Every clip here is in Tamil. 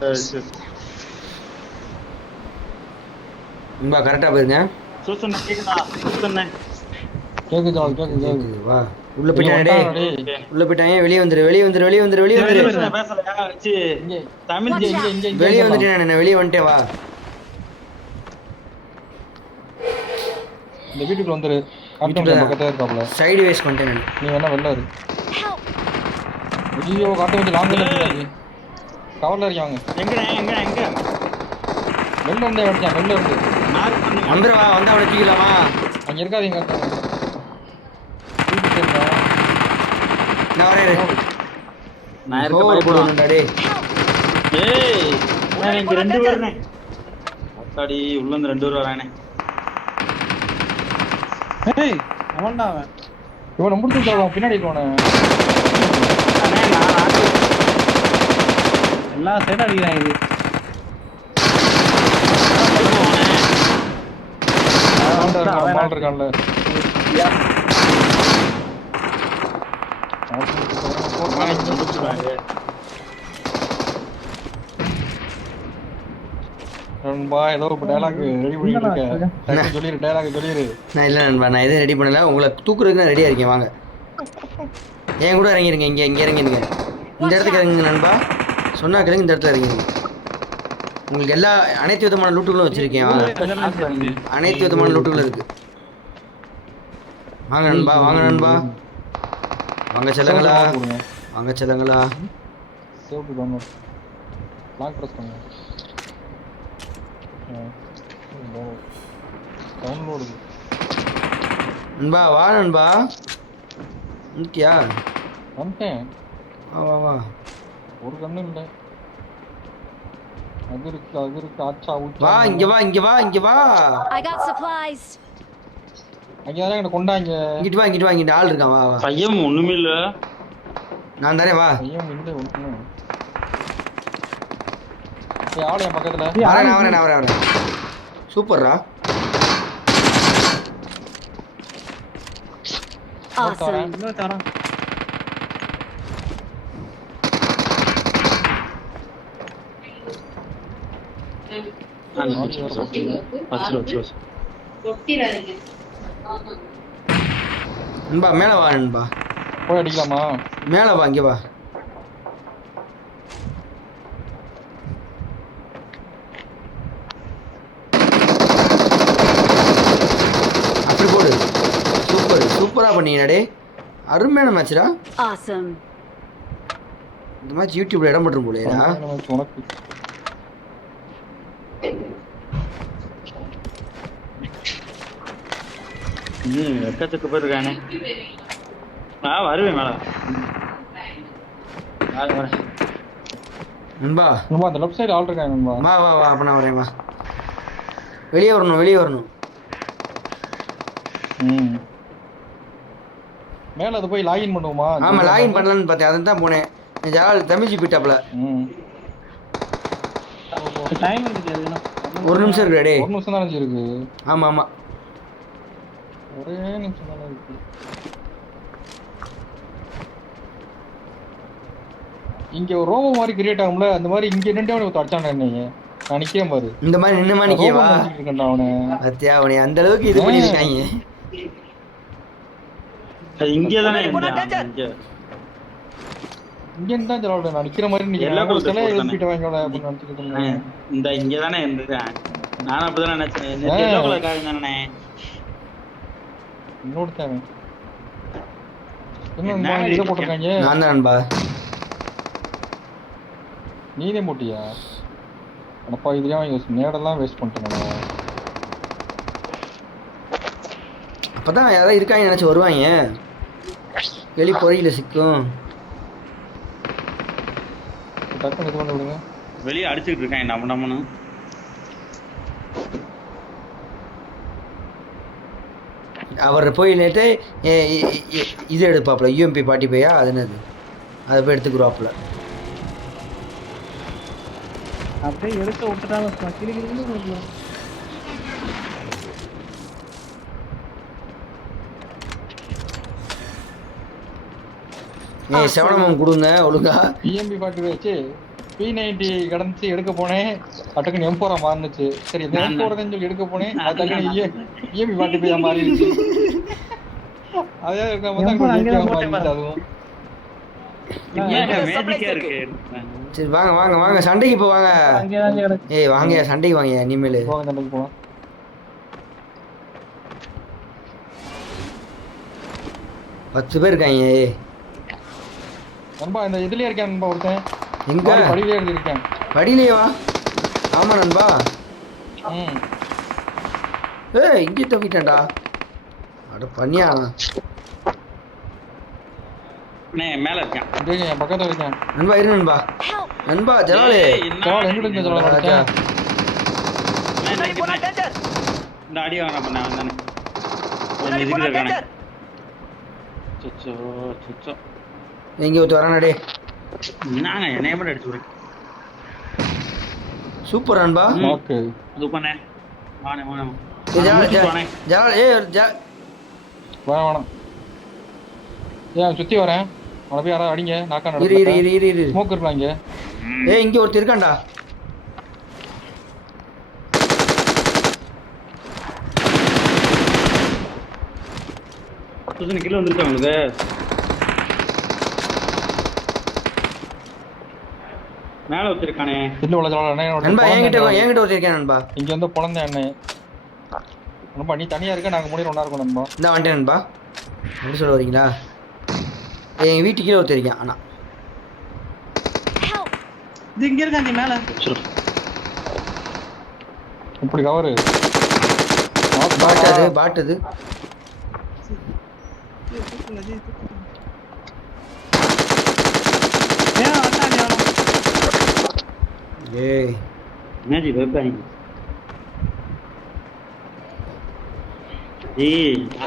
சரி, சரி. நண்பா கரெக்டா போயிருங்க. கேக்குதா? கேக்குது வா. உள்ள போயிட்டானே. உள்ள போயிட்டாங்க வெளியே வந்துரு வெளியே வந்துரு வெளியே வந்துரு வெளியே வந்துரு. வெளியே வந்துட்டேன் நான் வெளியே வந்துட்டேன் வா. இந்த வீட்டுக்குள்ள வந்துரு. காட்டு வீட்டுக்குள்ள. பக்கத்துல இருக்காப்ல. சைடு வேஸ் வந்துட்டேன் நான். நீ வேணா! ஐயோ இருக்காது கவர்ல இருக்காங்க எங்கடா எங்க எங்க வெளில இருந்தே அடிச்சான் வெளில இருந்து மார்க் பண்ணுங்க வந்துரு வா வந்தா அவனை தூக்கலாமா அங்க இருக்காதீங்க நான் வரேன். நான் இருக்க பயப்படலாம் போடுவேன்டா டேய் ஏய் நான் இங்க ரெண்டு பேருனே அத்தாடி உள்ள இருந்து ரெண்டு பேர் வரானே. ஏய் அவன்டா அவன். இவனை முடிச்சு பின்னாடி அண்ணே நான் எல்லா சைடும் அடிக்கிறான் இது நண்பா ஏதோ ஒரு டைலாக் ரெடி பண்ணிட்டு இருக்கேன். சொல்லிரு டைலாக் சொல்லிரு நான் இல்லை நண்பா நான் எதுவும் ரெடி பண்ணல. உங்களை தூக்குறதுக்கு நான் ரெடியாக இருக்கேன். வாங்க. என் கூட இறங்கிருங்க இங்கே இங்கே இறங்கிருங்க. இந்த இடத்துக்கு இறங்குங்க நண்பா. சொன்னா கிழங்கு இந்த இடத்துல இறங்கிருங்க உங்களுக்கு எல்லா அனைத்து விதமான லூட்டுகளும் வச்சிருக்கேன். வாங்க அனைத்து விதமான லூட்டுகளும் இருக்கு. வாங்க நண்பா வாங்க நண்பா. வாங்க செல்லங்களா. வாங்க செல்லங்களா. நண்பா வா நண்பா. இருக்கியா வந்துட்டேன். வா வா வா. ஒரு கண்ணு இல்லை. அது இருக்கு அது இருக்கு ஆச்சா ஊச்சா வா இங்க வா இங்க வா இங்க வா. I got supplies. அங்கே யாரும் எங்களை கொண்டாங்க. இங்கிட்டு வா இங்கிட்டு வா இங்கிட்டு ஆள் இருக்கான் வா வா. பையன் ஒண்ணுமே இல்ல. நான் தரேன் வா. ஐயோ இல்லை ஒன்று ஆள் என் பக்கத்துல. வரேன் நான் வரேன் நான் வரேன் வரேன். சூப்பர்ரா. Awesome. இன்னும் தரான். நண்பா மேலே வா நண்பா. போய் அடிக்கலாமா? மேலே வா இங்க வா. அப்படி போடு. சூப்பர் சூப்பரா பண்ணீங்க டே அருமையான மேட்ச்டா Awesome. இந்த மேட்ச் யூடியூப்ல இடம் பெற்றும் போலையா ம் எக்கச்சக்க பேர் இருக்கானே ஆ வருவேன் மேடம். நண்பா. நண்பா அந்த லெஃப்ட் சைடு இருக்காங்க நண்பா. வா வா வா அப்ப நான் வரேன் வா. வெளியே வரணும் வெளியே வரணும். ம். மேல அது போய் லாகின் பண்ணுவோமா? ஆமா லாகின் பண்ணலான்னு பார்த்தேன் அதை தான் போனேன் ஜால் தமிழ்ச்சி போயிட்டாப்ல. ம். டைம் ஒரு நிமிஷம் இருக்குடா டே ஒரு நிமிஷம் தான் இருக்கு ஆமா ஆமா. ஒரே நிமிஷம் தானே இருக்கு. இங்க ஒரு ரோபோ மாதிரி கிரியேட் ஆகும்ல அந்த மாதிரி இங்க நின்று அவனை அடிச்சானே என்னைய. நான் பாரு. இந்த மாதிரி நின்ன ரோபோ மாணிக்கேவா நினைச்சிட்டு இருக்கேன்டா அவனை. அத்தியா அவனை அந்த அளவுக்கு இது பண்ணியிருக்காங்க. அது இங்கே தானே இங்கே இங்க. இருந்தா சொல்ல நான் நிக்கிற மாதிரி எல்லா போட்டு எழுப்பிட்டு வாங்க அப்படின்னு நினைச்சிட்டு இந்த இங்கே தானே இருந்தேன். நானும் அப்படிதான் நினைச்சேன். எல்லோ கலர் தானே. போட்டிருக்காங்க. நான் தான் நண்பா. நீதே போட்டியா? அடப்பா இதுலயும் அவங்க நேடெல்லாம் வேஸ்ட் பண்ணிட்டேன் அப்பதான் யாராவது இருக்காங்க நினைச்சு வருவாங்க. வெளி பொறியில சிக்கும். டக்குன்னு இது பண்ணி விடுங்க வெளியே அடிச்சுக்கிட்டு இருக்கான் நம்ம நம்மனு அவர் போய் நேற்று இது எடுப்பாப்புல யூஎம்பி பாட்டி பையா அது என்னது? அதை போய் எடுத்துக்குருவாப்புல. அப்படியே எடுக்க விட்டுட்டாங்க கிளி செவனமம் கொடுங்க ஒழுங்கா. பிஎம்பி பாட்டு வச்சு பி நைன்டி கிடந்துச்சு எடுக்க போனேன். அட்டக்குன்னு எம் ஃபோரா மாறுனுச்சு. சரி இந்த எம் ஃபோர் சொல்லி எடுக்க போனேன். அது டக்குன்னு ஏ ஏபி பாட்டி போய் மாறிடுச்சு அதே இருக்க போது M4 அங்கேதான் அங்கே போட்டேன் மாறிடுச்சு அதுவும் சரி வாங்க வாங்க வாங்க. சண்டைக்கு இப்போ வாங்க. ஏய் வாங்க சண்டைக்கு வாங்க இனிமேல். போங்க சண்டைக்கு போலாம் பத்து பேர் இருக்காங்க ஏய். நண்பா இந்த இதுலயே இருக்கேன் நண்பா ஒருத்தன். எங்க? படியிலே இருக்கேன் படியிலே வா ஆமா நண்பா. ஏய் இங்கே தப்பிட்டேன்டா அட பண்ணியா அண்ணே மேல இருக்கேன். இதே என் பக்கத்துல இருக்கேன். நண்பா இரு நண்பா! நண்பா ஜலாலே. இருந்து ராஜா. இந்த அடி வாங்க பண்ண வந்தானே ஒன்னு இதுக்கு இருக்கானே சொச்சோ சொச்சோ எங்க ஒருத்தர் நாங்க என்னைய மட்டும் அடிச்சு சூப்பர் ம். ஓகே. இது பண்ணே. ஜா வேணாம் ஏன் சுத்தி வரேன். அவனை போய் யாராவது அடிங்க. நாக்கா இரு இரு இரு இரு இரு. ஸ்மோக் இருக்கலாம் இங்க. ஏய் இங்க ஒருத்தர் இருக்கான்டா. கிலோ வந்துருக்கா உங்களுக்கு மேல வச்சிருக்கானே இல்ல நண்பா என்கிட்ட. என்கிட்ட இருக்கேன் நண்பா. இங்க வந்து குழந்தை அண்ணே. நண்பா நீ தனியா இருக்க நாங்க மூணு ஒண்ணா இருக்கோம் நண்பா. இந்த வந்துட்டேன் நண்பா. அப்படி சொல்ல வரீங்களா? என் வீட்டு கீழே ஒருத்தர் இருக்கேன் அண்ணா. Help! இது இங்க இருக்காண்டி மேல? இப்படி கவரு. பாட்டு அது பாட்டு அது ஏன் வந்தாண்டி அவன் ஏய். மேஜி வைப்பாங்க ஜி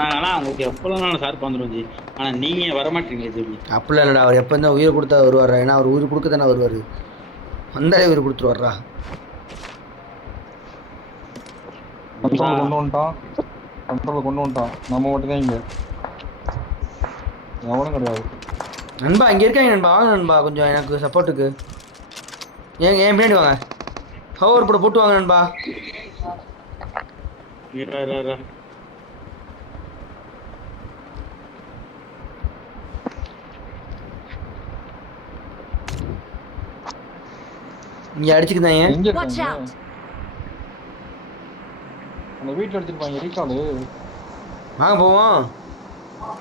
ஆனா உங்களுக்கு எப்பெல்லாம் சார் வந்துடும் ஜி? ஆனா நீங்க வரமாட்டீங்க ஜி அப்படிலாம் இல்லைடா அவர் எப்போ இருந்தால் உயிர் கொடுத்தா வருவாரா ஏன்னா அவர் உயிர் கொடுக்க தானே வருவார். வந்தாலே உயிர் கொடுத்துட்டு வர்றா கண்ட்ரோல் கொண்டு வந்துட்டான். கண்ட்ரோல் கொண்டு வந்துட்டான். நம்ம மட்டும் தான் இங்க. எவனும் கிடையாது. நண்பா இங்கே இருக்காங்க நண்பா. வாங்க நண்பா கொஞ்சம் எனக்கு சப்போர்ட்டுக்கு ஏங்க ஏன் பின்னாடி வாங்க? ஹவர் போட போட்டு வாங்க நண்பா. இங்கே அடிச்சுக்குதாங்க! அந்த வீட்டுல எடுத்துருப்பாங்க ரீகாலு வாங்க போவோம்.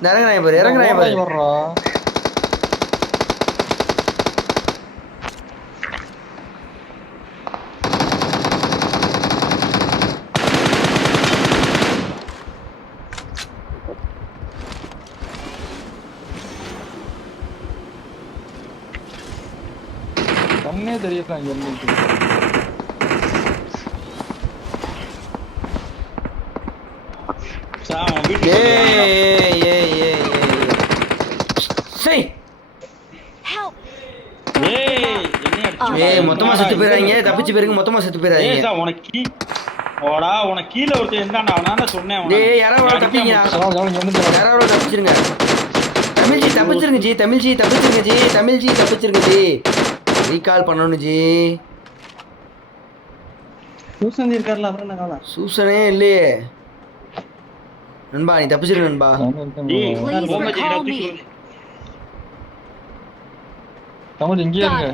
இறங்குறாங்க பாரு இறங்குறாங்க பாரு வர்றா கண்ணே தெரியல இங்க இருந்து சார், அவன் வீட்டுக்கு ஏய் போய் ஏய் ஏய் ஏய் ஏய் சரி Help! ஏய், என்னைய அடிச்சு ஏய் மொத்தமா செத்து போயிடாதீங்க. தப்பிச்சு போயிருங்க மொத்தமா செத்து போயிடாதீங்க. உனக்கு கீ- ஓடா, உனக்கு கீழே ஒருத்தன் இருந்தான்டா, அவனால சொன்னேன் அவனை. டேய் யாராவது தப்பிங்க. இங்க யாராவது தப்பிச்சிருங்க. தமிழ்ஜி தப்பிச்சிருங்க ஜி. தமிழ்ஜி தப்பிச்சிருங்க ஜி. தமிழ்ஜி தப்பிச்சிருங்க ஜி. ரீகால் பண்ணணும் ஜி சூசந்தி இருக்கார்ல அப்புறம் என்ன கவலை சூசனே இல்லையே நண்பா நீ தப்பிச்சிரு நண்பா. தமிழ் இங்கேயே இருங்க.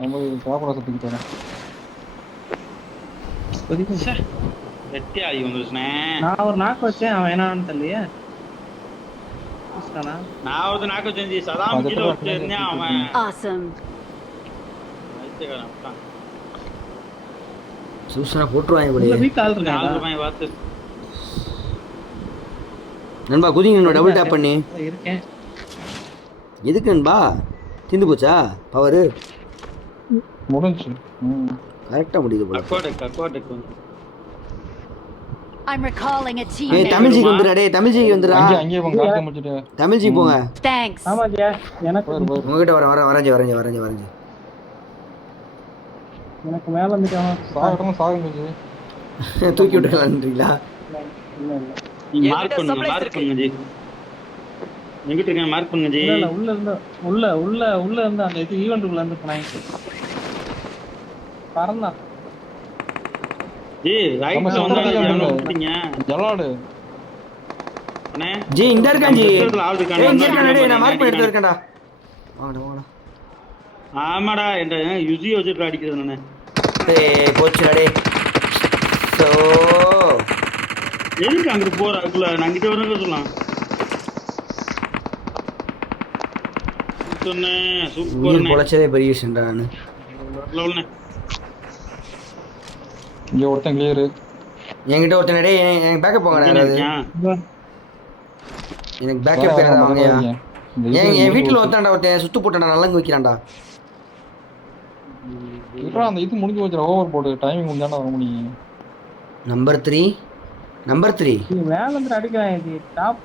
நம்ம சாப்பிட வெட்டி ஆகி வந்துருச்சுனே. நான் ஒரு நாக்கு வச்சேன் அவன் என்னன்னு தெரியலையே? நான் நாக்கு சதாம் கீழே ஒருத்தன் இருந்தான், அவன். சூசனை போட்டுருவாங்க நண்பா குதிங்க டபுள் டேப் பண்ணி இருக்கேன் எதுக்கு நண்பா திந்து போச்சா பவரு முடிஞ்சு கரெக்டாக முடியுது போல I'm recalling a ஏய் teammate. தமிழ்ஜிக்கு வந்துடா டேய் தமிழ்ஜிக்கு வந்துடா அங்கேயே அங்கேயே போங்க காக்க முடிச்சுட்டு தமிழ்ஜி போங்க. Thanks. ஆமா ஜியா எனக்கு உங்ககிட்ட வர வர வரைஞ்சி வரைஞ்சி வரைஞ்சி வரைஞ்சி. எனக்கு மேல வந்துட்டு அவன் சாகட்டும் சாகுங்க ஜி தூக்கி விட்டுக்கலான்றீங்களா இல்ல இல்ல நீ மார்க் பண்ணுங்க மார்க் பண்ணுங்க ஜி. எங்கிட்ட இருக்கேன் மார்க் பண்ணுங்க ஜி. இல்ல இல்ல உள்ள இருந்து உள்ள உள்ள உள்ள இருந்து அந்த இது ஈவெண்ட்டுக்குள்ள இருந்து போனாங்க பறந்தான் ஜி நம்ம ரைட்ல வந்தாங்க முடியாது. விட்டீங்க ஜலாடு அண்ணே. ஜி இந்த இருக்கான் ஜி. ஆள் இருக்கானே, ஏய், இங்க வந்தா இருக்கான் டேய் நான் மார்க் பண்ணி எடுத்து அடிக்கிறானே. இருக்கேன்டா வாங்கடா வாங்கடா. ஆமாடா என்ற யுசி வச்சுட்டு அடிக்கிறது நானு. டேய் போச்சுடா டேய் ஸோ எதுக்கு அங்கிட்டு போற அதுக்குள்ள? நான் அங்கிட்ட வரங்க சொல்லலாம். சொன்னேன் சூப்பர்ண்ணே. பொழைச்சதே பெரிய விஷயம்டா நான். இங்க ஒருத்தன் கிளியரு என்கிட்ட ஒருத்தன் டேய் என்- எனக்கு பேக்கப் யாராவது எனக்கு பேக்கப் வாங்கயா என் என் வீட்டில் ஒருத்தான்டா ஒருத்தன் சுத்து போட்டான்டா நலங்கு வைக்கிறான்டா. அந்த இது முடிஞ்சு வச்சுரு ஓவர் போடு டைமிங் முடிஞ்சாண்டா வர முடியும். நம்பர் த்ரீ நம்பர் த்ரீ இது மேல இருந்து அடிக்கிறாங்க ஜி டாப்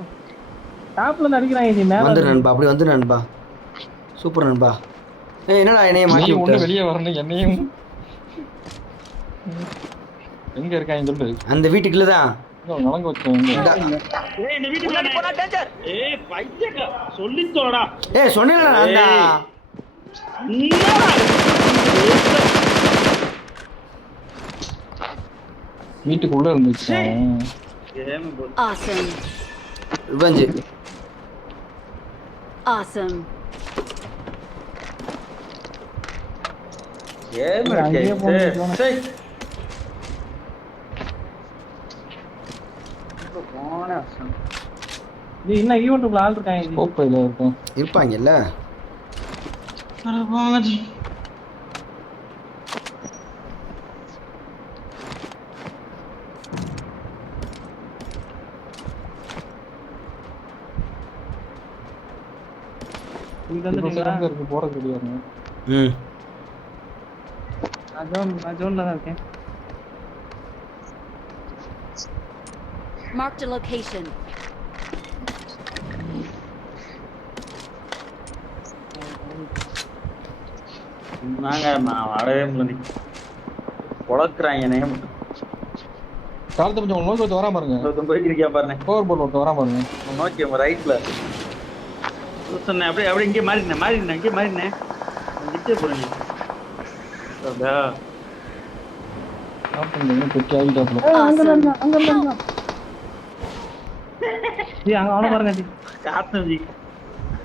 டாப்ல இருந்து அடிக்கிறாங்க ஜி மேல இருந்து. நண்பா அப்படி வந்துரு நண்பா. சூப்பர் நண்பா. ஏய் என்னடா என்னைய மாட்டி விட்ட? வெளியே வரணும் என்னையும். எங்க இருக்காங்க சொல்லு அந்த வீட்டுக்குள்ள தான் நலங்கு வச்சேன். ஏய் சொல்லி தோடா ஏய் சொன்னேன்ல என்னடா வீட்டுக்குள்ள இருந்துச்சு Awesome. ரிவெஞ்சு போனேன். சரி போனே ஜி இன்னும் ஈவெண்ட்டுக்குள்ள ஆள் இருக்காங்க ஜி கோப்பை இதுல இருக்கும் இருப்பாங்கல்ல? அட போங்க ஜி இங்க இவ்வளவு வந்துட்டீங்களா சிறந்த இருக்கு போறது கிடையாது ம். நான் ஜோன் நான் ஜோன்ல தான் இருக்கேன். Marked a location. நாங்க நான் வரவே முடியல என்னைய. மட்டும் காலத்தை கொஞ்சம் நோக்கி வச்சு வராம பாருங்க ஒருத்தன் போயிட்டு இருக்கியா பாருங்க. ஓவர் போர்ட் ஒருத்தன் வராம பாருங்க நோக்கி உங்க ரைட்ல சொன்னேன் அப்படியே அப்படியே இங்கே மாறினேன் மாறினேன் இங்கே மாறினேன் விட்டே போறேன். அப்படியா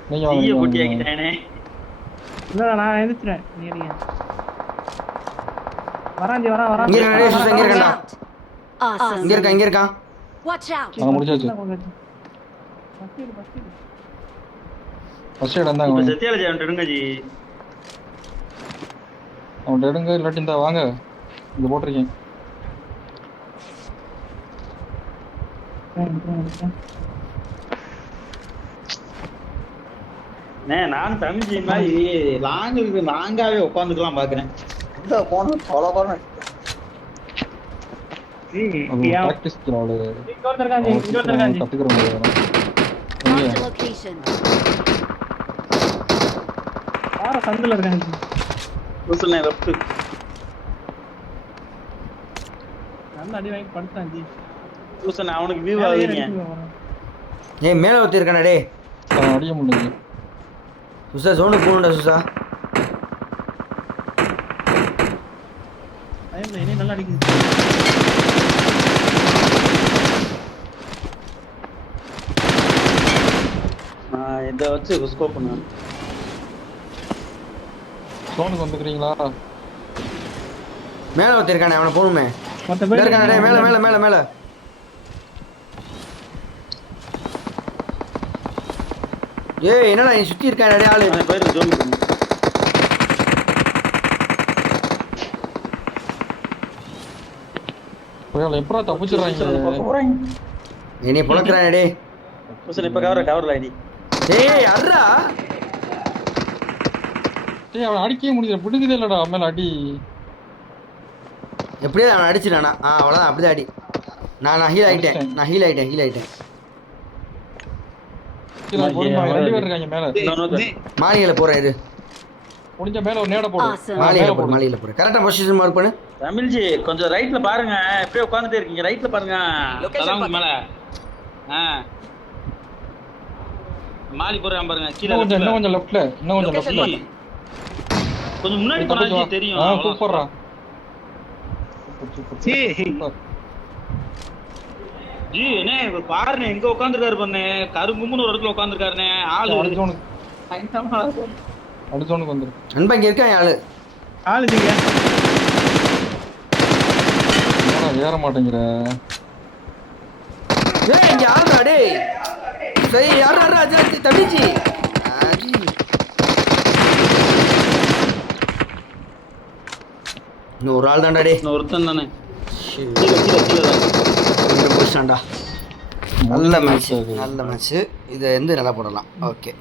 நீங்க தீய வாங்க, பொட்டி நீங்க வாங்க ஆக்கிட்டானே இல்ல நான் எந்திரிச்சிட்டேன் நீ அடிங்க வரான் ஜி வரான் வரான். இங்க சுசா இங்க. Awesome. இங்க இருக்கான் இங்க இருக்கான் Watch out. நாங்க முடிச்சாச்சு. ஃபர்ஸ்ட் இது ஃபர்ஸ்ட் இது ஃபர்ஸ்ட் எய்ட் இப்ப. சத்யாலஜி அவன் எடுங்க ஜி. அவன்கிட்ட எடுங்க இல்லாட்டி இந்த வாங்க. இங்க போட்டிருக்கேன். நானும் தமிழ்ச்சி மாதிரி லாங்கு லாங்காவே உட்காந்துக்கலாம் பாக்குறேன். இந்த போன தொலை சந்தில லெஃப்ட் நல்ல அடி வாங்கி படுத்தான் ஜி. அவனுக்கு வியூ ஆகுதுங்க. ஏய் மேல ஒருத்தர் இருக்கானே டேய். அடிக்க முடியாது சுசா ஜோனுக்கு போகணும்டா சுசா நல்லா அடிக்குது நான் இதை வச்சு ஸ்கோப் பண்ணுவேன் சோனுக்கு வந்துக்கிறீங்களா மேல ஒருத்தர் இருக்கானே அவனை போகணுமே இருக்கானே மேல மேல மேல மேல ஏய் என்னடா நீ சுத்தி இருக்கானே டேய் ஆளு? அவன் போயிரு ஜோன் புயல் எப்படா தப்பிச்சிடுறாங்க? என்னைய பொழக்கிறானே டேய். சூசன் இப்ப கவர் கவர்ல ஐடி ஏய் அர்ரா! டேய் அவன் அடிக்கவே முடியல. பிடிக்குதே இல்லடா மேல அடி. எப்படியோ அவன் அடிச்சிட்டானா. ஆ அவ்வளோதான் அப்படிதான் அடி. நான் நான் ஹீல் ஆகிட்டேன் நான் ஹீல் ஆகிட்டேன் ஹீல் ஆகிட்டேன் சரி, நான் பொறுமை, அவன் ரெண்டு பேர் இருக்காங்க மேல மாளிகையில் போகிறேன் இது. முடிஞ்ச மேல ஒரு நேட போடு. Awesome. மேல மாளிகையில் போடு மாளிகையில் போடு. கரெக்டாக பொசிஷன் மார்க் பண்ணு. தமிழ்ஜி கொஞ்சம் ரைட்ல பாருங்க. எப்படியே உட்காந்துட்டே இருக்கீங்க. ரைட்ல பாருங்க. அதான் உங்க மேல. ஆ. மாலி போறான் பாருங்க. கீழே இன்னும் கொஞ்சம் இன்னும். கொஞ்சம் லெஃப்ட்ல இன்னும் கொஞ்சம் லெஃப்ட்ல கொஞ்சம் முன்னாடி போனா தெரியும். சூப்பர்ரா சூப்பர் சூப்பர் சீ. சூப்பர். ஜி என்ன இப்ப பாருண்ணே எங்க உட்காந்துருக்காரு பண்ணு கருங்கும்னு ஒரு இடத்துல உட்காந்துருக்காருண்ணே ஆளு. அடுத்தவனுக்கு. அடுத்தவனுக்கு வந்துரு. நண்பா இங்கே இருக்கா என் ஆளு ஆளுங்க என்னடா ஏற மாட்டேங்கிற? ஏய் இங்கே ஆளுடா டேய்? சரி யாரா ராஜா தம்பிச்சி ஆஜி. இன்னும் ஒரு ஆள் தான்டா டே இன்னும் ஒருத்தன் தானே கீழே கீழே கீழே தான். ரெண்டு போஸ்டாண்டா நல்ல மேட்ச் நல்ல மேட்ச் இதை வந்து நல்லா போடலாம். ஓகே